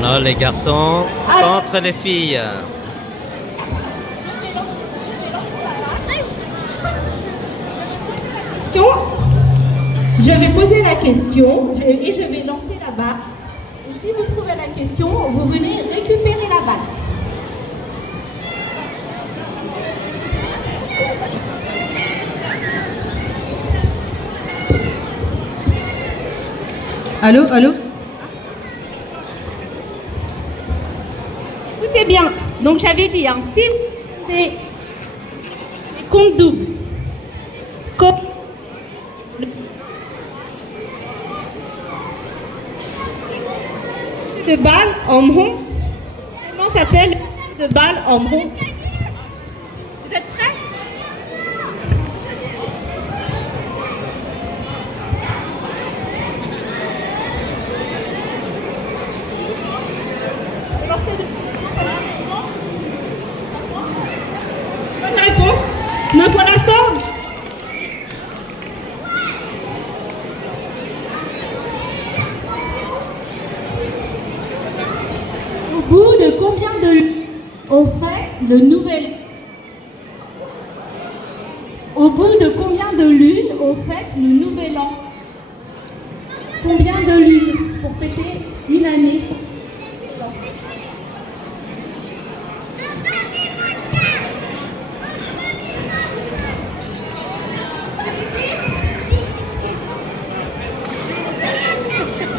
Maintenant, les garçons contre les filles. Je vais poser la question et je vais lancer la balle. Et si vous trouvez la question, vous venez récupérer la balle. Allô, allô? Écoutez bien, donc j'avais dit, hein, si c'est compte double, de balle en rond, comment s'appelle de balle en rond? Vous êtes prêts? Bonne réponse. Non, pour l'instant. Au bout de combien de lunes on fait le nouvel an? Au bout de combien de lunes on fête le nouvel an? Combien de lunes pour fêter une année?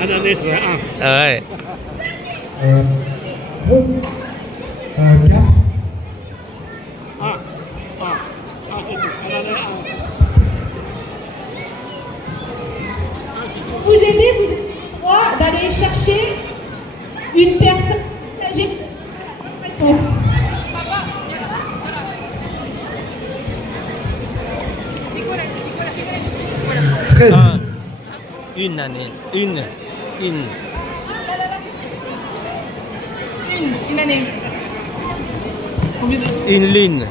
Une année, c'est un. Ah ouais. 4. Vous aidez, vous avez le droit d'aller chercher une personne âgée. Réponse. Une année. Une. Une année. Une lune.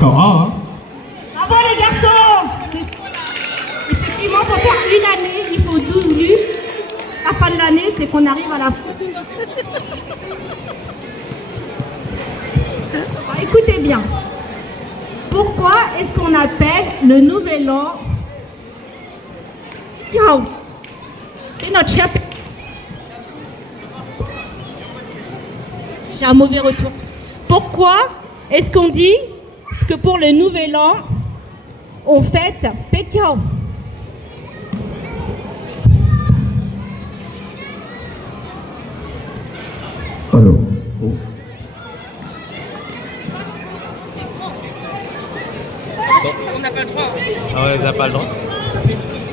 Par an, hein. Bravo les garçons! Effectivement, pour faire une année, il faut 12 lunes. La fin de l'année, c'est qu'on arrive à la fin. Alors, écoutez bien. Pourquoi est-ce qu'on appelle le nouvel an Ciao. C'est notre chef. J'ai un mauvais retour. Pourquoi est-ce qu'on dit que pour le nouvel an, on fête Pétiao? Alors, On n'a pas le droit. Ah ouais, vous n'avez pas le droit.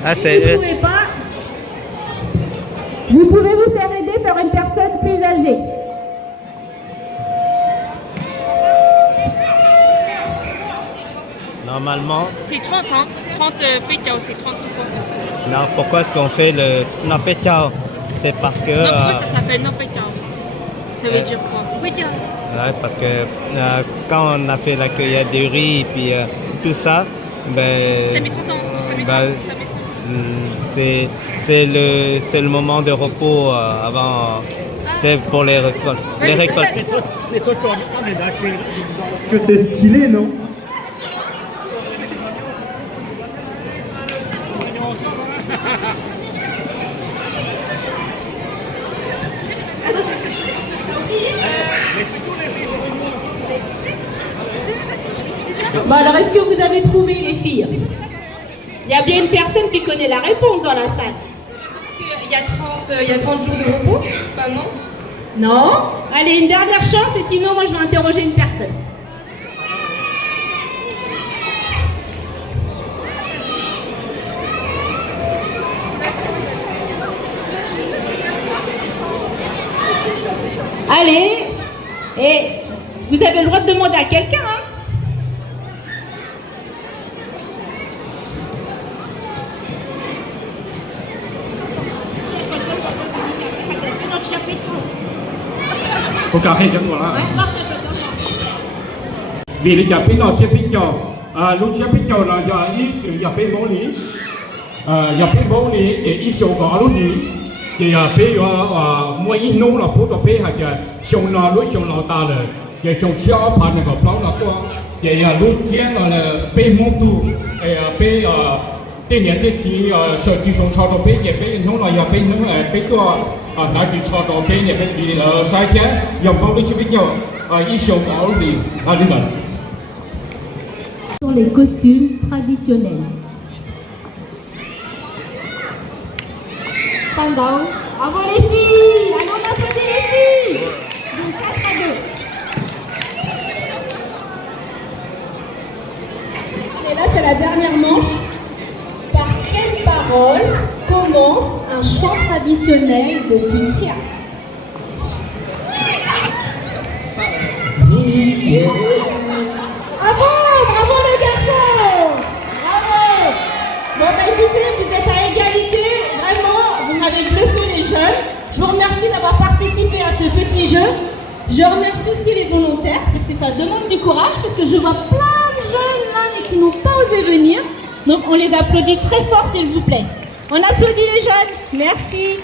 Ah, Vous c'est. ne pouvez pas. Vous pouvez vous faire aider par une personne plus âgée. Normalement. C'est 30 ans. 30 pétiao, c'est 30 fois. Non, pourquoi est-ce qu'on fait le Napetao? C'est parce que. Non, pourquoi ça s'appelle non pétiao? Ça veut dire quoi? Pétiao. Ouais, parce que quand on a fait la cueillette de riz et puis tout ça, ben. Ça met 30 ans. Ça met 30 ben, ans. Ça met 30 ans. c'est le moment de repos avant. C'est pour les récoltes. Les récoltes. que c'est stylé, non? Bon, alors, est-ce que vous avez trouvé les filles? Il y a bien une personne qui connaît la réponse dans la salle. Il y a 30 jours de repos, pas non? Non? Allez, une dernière chance et sinon, moi, je vais interroger une personne. Allez, et vous avez le droit de demander à quelqu'un, hein? Có cà phê chẳng quá. Vì lý chấp nó chế bình cho. Lúc chế bình cho là giờ ý chữ giờ bên bố lý. Il y a plus bon les ils sont dans l'outil. Il y a plus moi ils n'ont la pour faire que sont dans l'outil sont dans ta le. Il y a sont cher par le plan la quoi. Il y a l'outil dans le paiement tout et paye des年的钱设计上差到俾也俾non là 要俾non俾個大致差到俾也俾錢曬天又講到出邊有ils sont dans l'outil là du mal. Sont les costumes traditionnels. Pendant. Bravo les filles! Allez, on applaudit les filles! Donc 4 à 2. Et là, c'est la dernière manche. Par quelle parole commence un chant traditionnel de Kinshasa? Bravo! Bravo les garçons! Bravo! Bon bah écoutez, vous êtes à égalité. Vraiment, vous m'avez bluffé les jeunes. Je vous remercie d'avoir participé à ce petit jeu. Je remercie aussi les volontaires, parce que ça demande du courage, parce que je vois plein de jeunes là, mais qui n'ont pas osé venir. Donc on les applaudit très fort, s'il vous plaît. On applaudit les jeunes. Merci.